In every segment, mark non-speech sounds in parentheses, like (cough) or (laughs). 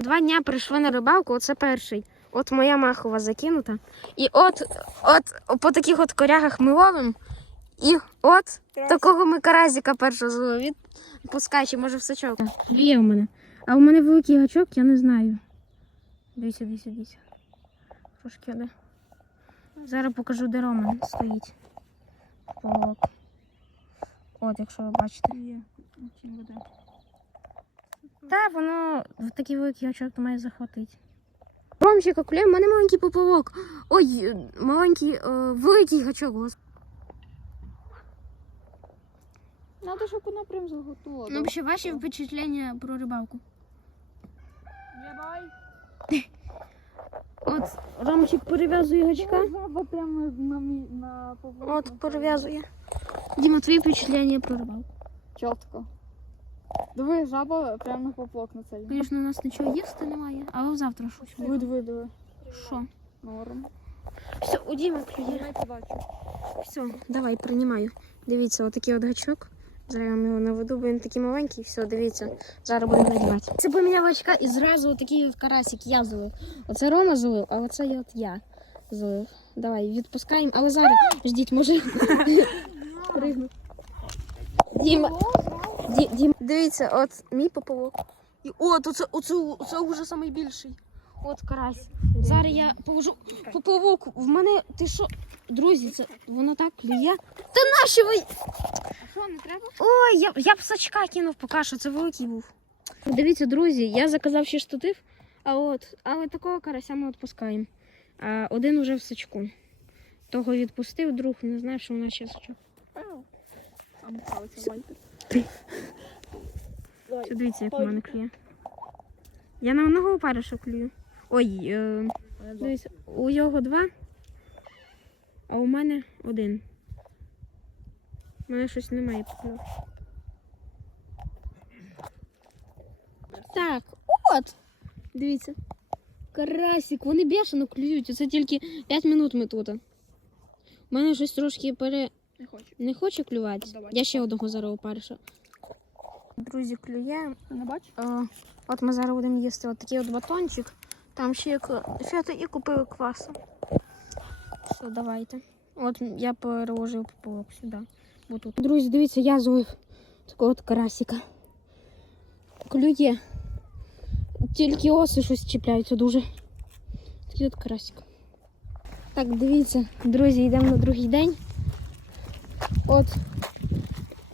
Два дня прийшли на рибалку, оце перший. От моя махова закинута. І от, от по таких от корягах ми ловимо. І от такого ми каразіка першого зловив. Відпускай, чи може в сачок. Є у мене. А у мене великий гачок, я не знаю. Дивіться, дивіться, дивіться. Трошки де. Зараз покажу, де Роман стоїть. Полок. От, якщо ви бачите. Є. Веде. Та воно в такий великий гачок має захватити. Ромчика, куля, в мене маленький поплавок. Ой, маленький, е, великий гачок. Надо, щоб вона прям заготовила. Ну, взагалі, ваші впечатлення про рибалку. Єбай. От Ромчик перев'язує гачка. (laughs) Прямо на, на. От перев'язує. Діма, твої впечатлення про рибалку. Чітко. Диви, жаба прямо поплок на цей. Звісно, у нас нічого їсти немає, але завтра щось. Диви, диви, диви. Що? Норм. Все, у Діми клює. Побачу. Все, давай, приймаю. Дивіться, отакий от гачок. Зараз я вам його наведу, бо він такий маленький. Все, дивіться. Зараз будемо надівати. Це поміняв очка і зразу отакий от карасик я зловив. Оце Рома зловив, а оце от я зловив. Давай, відпускаємо. Але зараз ждіть, може. (laughs) Пригну. Діма. Ді, Дім. Дивіться, от мій поповок. І от, оце, оце, оце вже найбільший. От карась. Зараз я положу поповок. В мене ти що? Друзі, це воно так клює. Та нащо ви? А що, не треба? Ой, я, я б сачка кинув поки що, це великий був. Дивіться, друзі, я заказав ще штатив, а от, але такого карася ми відпускаємо. А один уже в сачку. Того відпустив, друг не знає, що у нас ще сачок. А байте. Все, дивіться, як у мене клює. Я на одного опариша клюю. Ой, е, дивіться, у його два, а у мене один. У мене щось немає покльовки. Так, от! Дивіться. Карасик, вони бешено клюють. Це тільки 5 минут ми тут. У мене щось трошки пере... Не хочу. не хоче клювати. Давай. Я ще одного зараз опариша. Друзі, клює. Не бачиш? Е, от ми зараз будемо їсти от такий от батончик. Там ще як фіати і купили квасу. Все, давайте. От я переложив пополок сюди. Бо тут. Друзі, дивіться, я зловив такого от карасика. Клює. Тільки оси щось чіпляються дуже. Такий от карасик. Так, дивіться, друзі, йдемо на другий день. От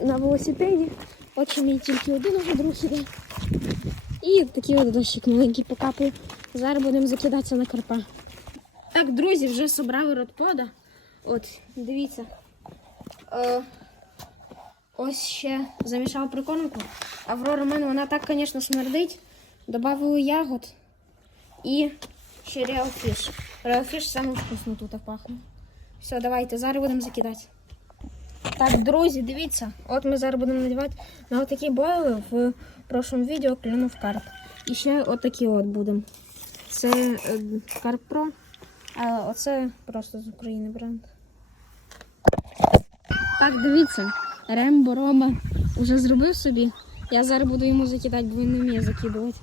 на велосипеді. От що мій тільки один уже друг іде. І такий от дощик маленький покапає. Зараз будемо закидатися на карпа. Так, друзі, вже собрали родпода. От, дивіться. Е, ось ще замішав прикормку. Аврора мене вона так, звісно, смердить. Добавили ягод і ще реалфіш. Реалфіш саме вкусно тут пахне. Все, давайте, зараз будемо закидати. Так, друзі, дивіться. От ми зараз будемо надівати на отакі бойли в прошлому відео клюнув карп. І ще отакі от будемо. Це е, Карп Про, а оце просто з України бренд. Так, дивіться, Рембо Рома вже зробив собі. Я зараз буду йому закидати, бо він не вміє закидувати.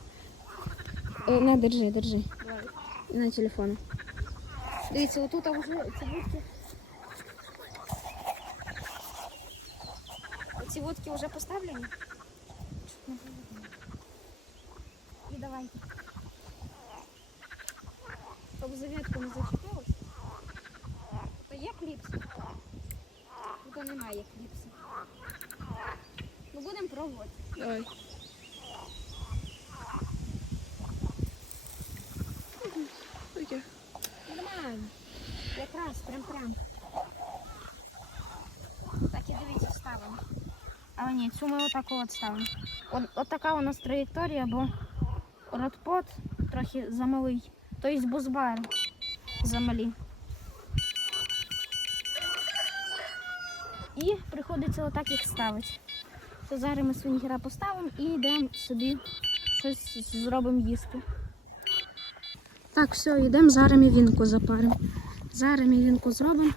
О, на, держи, держи. На телефон. Дивіться, отут вже ці будки. Ці водки вже поставлені. І давайте. Щоб за ветку не зачепилось. То є кліпс. Тут немає кліпсу. Ну будемо пробувати. Давай. Таке. Нормально. Якраз прям-прям. Так і дивіться, ставимо. Але ні, цю ми отаку от ставимо. От, от така у нас траєкторія, бо родпот трохи замалий. Тобто бузбар замалі. І приходиться отак їх ставити. То зараз ми свиніхера поставимо і йдемо собі щось зробимо їсти. Так, все, йдемо зараз мівінку запаримо. Зараз мівінку зробимо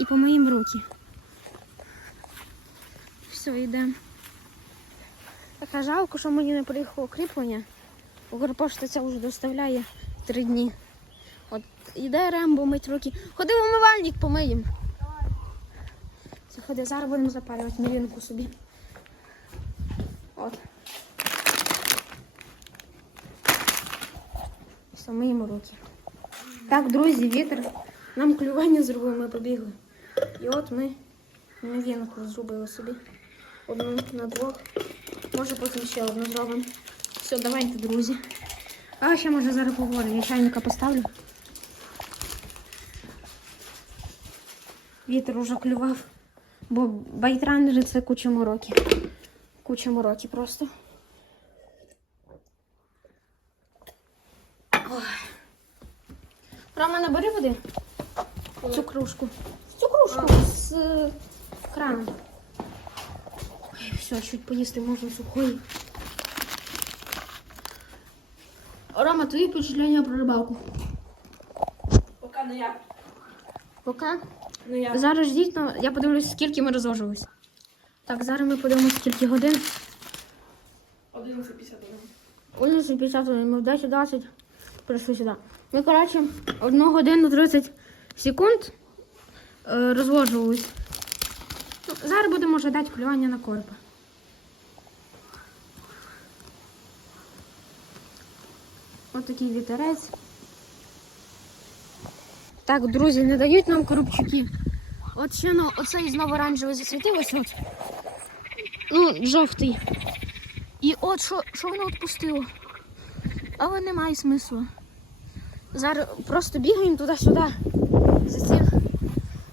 і помиємо руки. Все, йдемо. Така жалко, що мені не приїхало кріплення. Укрпошта це вже доставляє три дні. От іде Рембо мить руки. Ходи в умивальник помиємо. Це ходи, зараз будемо запалювати мілінку собі. От. Все, миємо руки. Так, друзі, вітер. Нам клювання зробив, ми побігли. І от ми новинку зробили собі. Одну на двох. Може потім ще одну зробимо. Все, давайте, друзі. А ще може зараз поговоримо. Я чайника поставлю. Вітер уже клював. Бо байтранери це куча мороки. Куча мороки просто. Ой. Рома, набери води. В цю кружку. В цю кружку з е, крану. Ой, все, чуть поїсти можна сухої. Рома, твої впечатлення про рибалку. Поки не я. Поки. Не я. Зараз ждіть, ну, я подивлюсь, скільки ми розвожились. Так, зараз ми подивимося, скільки годин. 11.51. Ось 50 ми в 10-20 прийшли сюди. Ми, коротше, 1 годину 30 секунд е. Ну, зараз будемо вже дати клювання на корпа. Ось такий вітерець. Так, друзі, не дають нам коробчуки. От ще ну, оцей знову оранжевий засвітилось. От. Ну, жовтий. І от що, що воно відпустило. Але немає смислу. Зараз просто бігаємо туди-сюди. За цим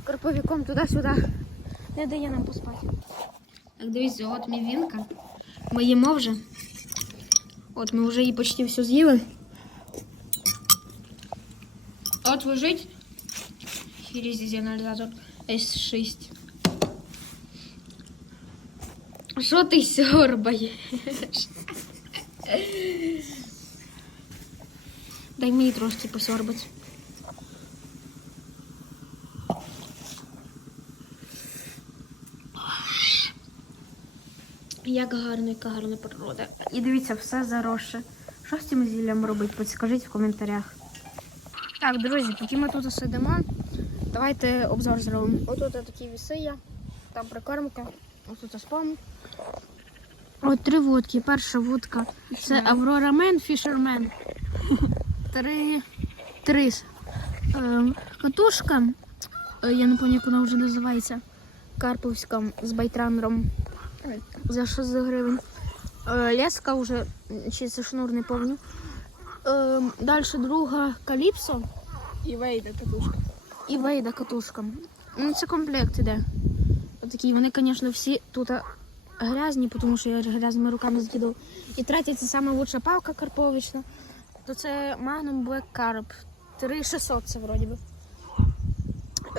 карповиком туди-сюди. Не дає нам поспати. Так, дивіться, от мівінка. Ми їмо вже. От ми вже її почти все з'їли. От лежить філізі аналізатор S6. Що ти сьорбаєш? Дай мені трошки посьорбати. Як гарно, яка гарна природа. І дивіться, все заросше. Що з цим зіллям робити? Підскажіть в коментарях. Так, друзі, поки ми тут сидимо, давайте обзор зробимо. Отут такі віси є, там прикормка, отут спам. От три вудки. Перша вудка це Аврора Мен, Фішермен. (laughs) Три. Три. Е, катушка. е, Я не пам'ятаю, як вона вже називається. Карповська з байтранером. За 6 гривень. Е, Леска вже, чи це шнур, не пам'ятаю. Е, Далі друга Каліпсо І вийде катушка. і Вейда катушка. Ну, це комплект іде. Отакі, вони, звісно, всі тут грязні, тому що я грязними руками закидав. І третя це лучша палка карповична. То це Magnum Black Carp. 3600 це вроді би.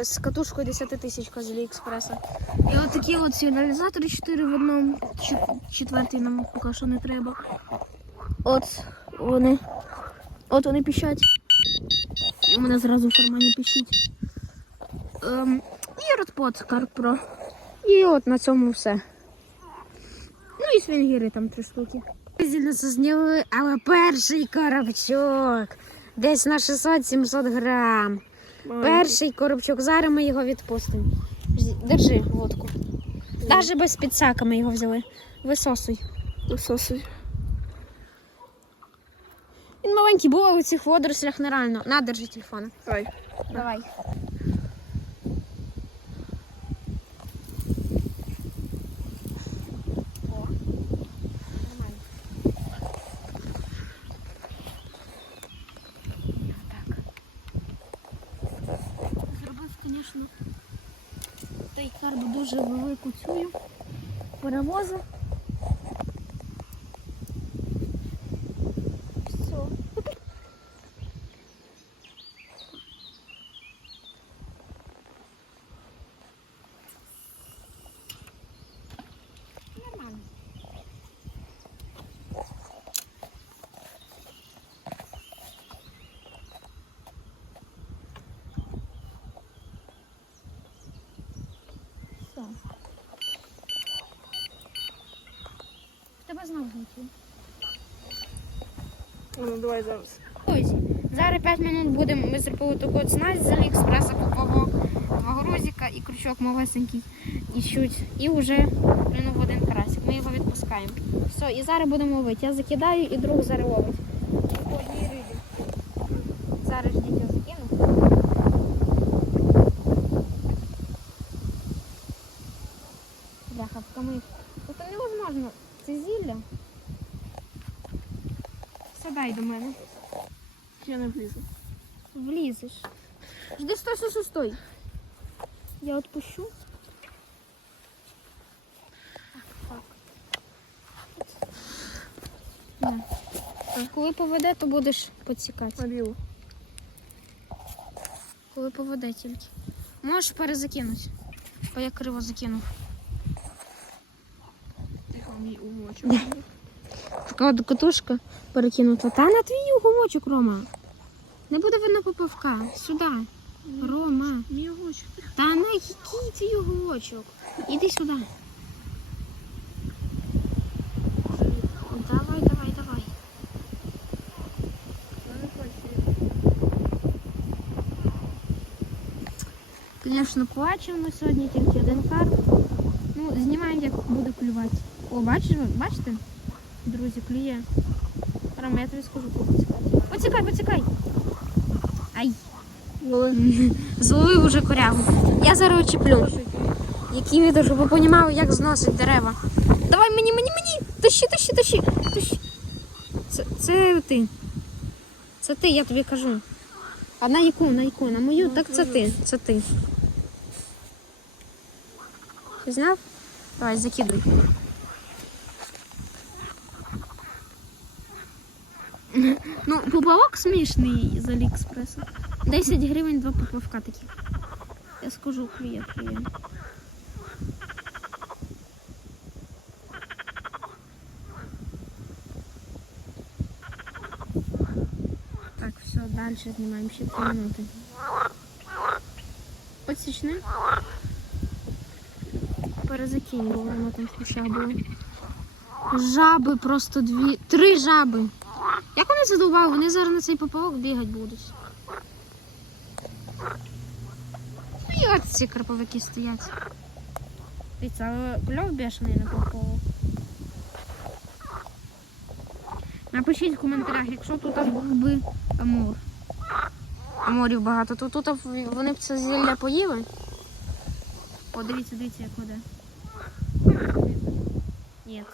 З катушкою 10 тисяч з Аліекспреса. І от такі от сигналізатори 4 в одному. Четвертий нам поки що не треба. От вони. От вони піщать. І у мене зразу в кармані піщить. Ем, і Ротпот Карпро. І от на цьому все. Ну і свінгіри там три штуки. Зільно зняли, але перший коробчок. Десь на 600-700 грам. Перший коробчок. Зараз ми його відпустимо. Держи водку. Навіть без підсака ми його взяли. Висосуй. Висосуй. Маленький був, а у цих водорослях нереально. На, держи телефон. Давай. Давай. Звісно, той карб дуже велику цю перевозу. знов зникли. Ну, давай зараз. Друзі, зараз 5 минут будемо. Ми зробили таку от снасть з Аліекспреса купував два грузика і крючок малесенький. І щуть. І вже плюнув один карасик. Ми його відпускаємо. Все, і зараз будемо ловити. Я закидаю і друг зараз ловить. До мене. Я не влізу. Влізеш. Жди, стой, стой, стой, стой. Я отпущу. Да. А Коли поведе, то будеш підсікати. Набіло. Коли поведе тільки. Можеш перезакинути. Бо я криво закинув. Тихо, мій угочок. (laughs) Така от катушка перекинута. Та на твій уголочок, Рома. Не буде видно поповка. Сюди. Рома. Мій. Та на який твій уголочок? Іди сюди. Давай, давай, давай. Звісно, плачемо ми сьогодні тільки один карп. Ну, знімаємо, як буде клювати. О, бачиш, бачите? Друзі, клює. Рома, я тобі скажу, поцікай. Поцікай, поцікай. Ай. Зловив уже корягу. Я зараз очеплю. Який вітер, щоб ви розуміли, як зносить дерева. Давай мені, мені, мені! Тащи, тащи, тащи, тащи. Це, це ти. Це ти, я тобі кажу. А на яку, на яку? На мою? Так це ти. Це ти. Ти зняв? Давай, закидуй. Ну, смішний з Аліекспресу. 10 гривень два поплавка таких. Я скажу, клює, клює. Так, все, дальше знімаємо ще 3 минути. Подсічне. Перезакинь, бо воно там в було. Жаби просто дві. Три жаби. Як вони задовбали? Вони зараз на цей поплавок бігати будуть. Ну і от ці карповики стоять. Але кльов бешений на поплавок. Напишіть в коментарях, якщо тут був би амур. Амурів багато, то тут вони б це зілля поїли. О, дивіться, дивіться, як воде. Ні,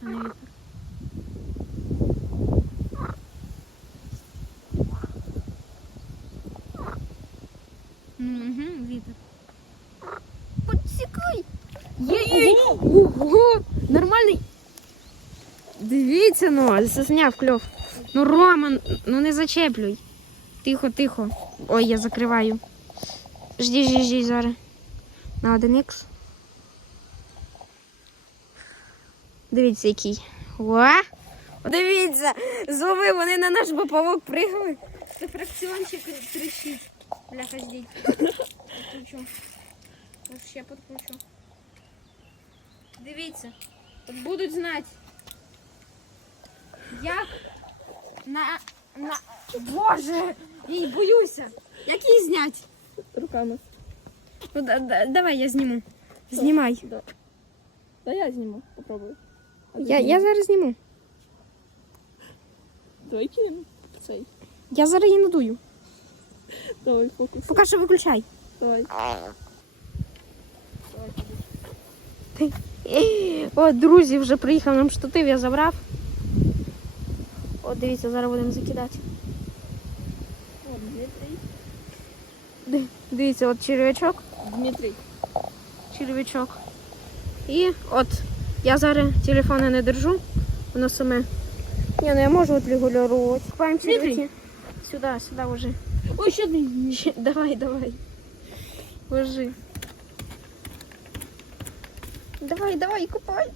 це не вітер. Ого! Нормальний. Дивіться, ну, засняв кльов. Ну, Роман, ну не зачеплюй. Тихо, тихо. Ой, я закриваю. Жди, жди, жди зараз. На один ікс. Дивіться, який. О! Дивіться! Зловив, вони на наш поповок пригали. Це фракціончик трещить. Бляха, ждіть. Подкручу. Ось ще подкручу. Дивіться. Будуть знати. Як на. на. Боже! Я боюся! Як її зняти? Руками. Ну, да, да, давай я зніму. Знімай. Да. Та я зніму, попробую. А Я, я зараз зніму. Давай кинемо цей. Я зараз її надую. Давай, фокус. Поки що виключай. Давай. О, друзі, вже приїхав нам штатив, я забрав. О, дивіться, зараз будемо закидати. О, Дмитрий. Ди- Дивіться, от черв'ячок, Дмитрий. черв'ячок. І от я зараз телефони не держу, воно саме. Ні, ну я можу от регулювати. Купаємо черв'яки. Сюди, сюди ложи. Ой, ще один. Давай, давай. Ложи. Давай, давай, купай.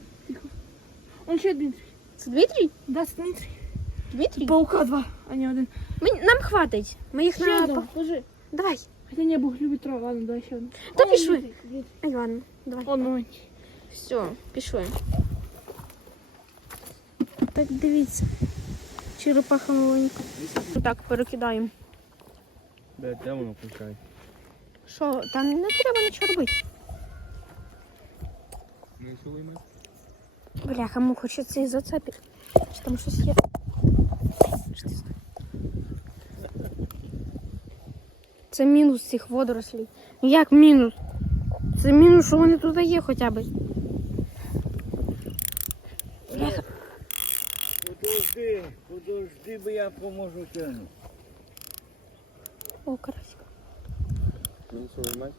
Он ще Дмитрий. Це Дмитрій? Да, це Дмитрий. Дмитрій? Паука два, а не один. Ми, нам хватить. Ми їх Ще на... один, ложи. Давай. Хотя не Бог любит траву, ладно, давай ще один. Та О, пішли. Дмитрий, Дмитрий. Ай, ладно, давай. Он маленький. Все, пішли. Так дивіться. Черепаха маленька. Так, перекидаємо. Де, де воно пускай? Що, там не треба нічого робити. Бляха, муха, що цей зацепик. Чи там щось є? Це мінус цих водорослей. Ну як мінус? Це мінус, що вони тут є хоча б. Бляха. Подожди, подожди, бо я поможу тягнути. О, карасик. Ну?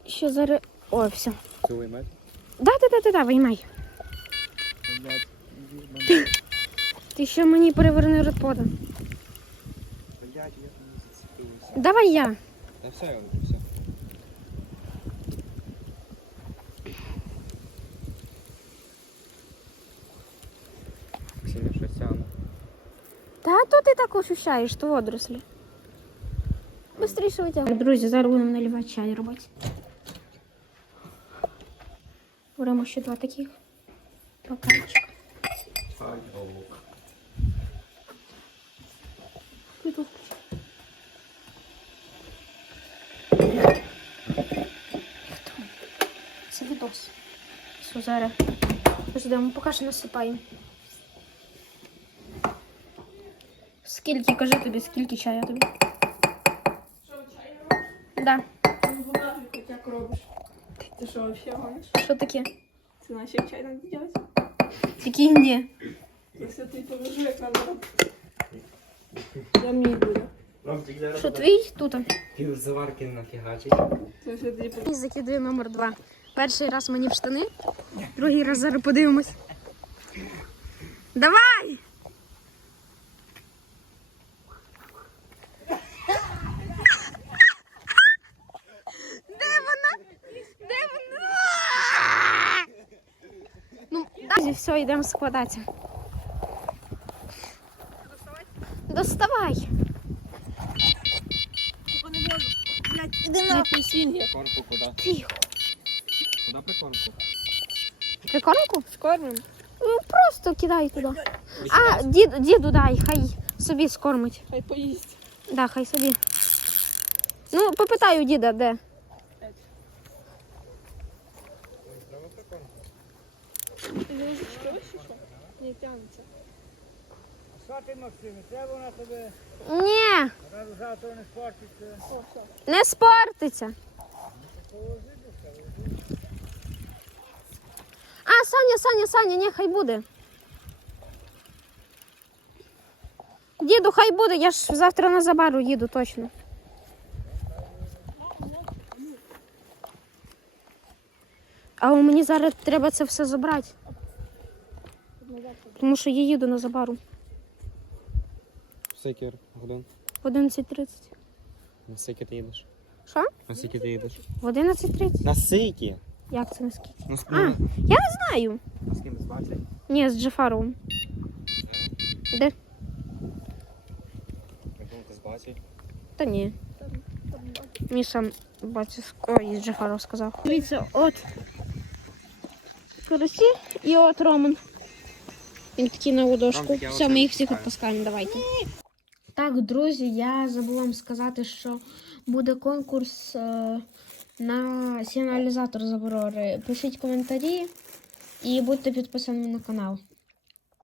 Ще зараз. О, все. Що вийме? Да, да, да, да, да, виймай. Ти ще мені переверни репода. Блядь, я там не зацепився. Давай я. Та все, я вже все. Максим, щось тягне. Та то ти так ощущаєш, то водорослі. Быстріше витягуй. Друзі, зараз будемо наливати чай робити. Беремо ще два таких бокальчика. Це відос. Все, зараз. Ждемо, поки що насипаємо. Скільки, кажи тобі, скільки чаю тобі? Що, чай Да. робиш? Як робиш? Ти що, взагалі гониш? Що таке? Це наче чай надо делать? Тільки ні. Якщо ти положи, як надо. Я мені буде. Ромчик, зараз Що твій тут? пів заварки нафігачить. По- І закидаю номер два. Перший раз мені в штани, другий раз зараз подивимось. Давай! Де вона? Де вона? Ну, друзі, все, йдемо складатися. Доставай. Іди на. Прикормку куди? тихо. Куди прикормку? Прикормку? Скормим. Ну, просто кидай туди. А, діду, діду дай, хай собі скормить. Хай поїсть. Да, хай собі. Ну, попитаю діда, де. Ти не що, чи що? Не тягнеться. Що ти, Максим, треба вона тебе Ні, раду завтра не спортиться. Не спортиться. А, Саня, Саня, Саня, ні, хай буде. Діду, хай буде, я ж завтра на забару їду точно. А у мені зараз треба це все забрати. Тому що я їду на забару. Скільки годин? В 11.30. На скільки ти їдеш? Що? На скільки ти їдеш? В 11.30? На скільки? Як це наскільки? Ну, А, я не знаю. А з ким з 20? Ні, з Джафаровим. Де? Прикормку з 20? Та ні. Міша бачиш, ой, з Джафаров сказав. Дивіться, от Карасі і от Роман. Він такий на удошку. Все, ми їх всіх відпускаємо, давайте. Так, друзі, я забула вам сказати, що буде конкурс е, на сигналізатор заборони. Пишіть коментарі і будьте підписані на канал.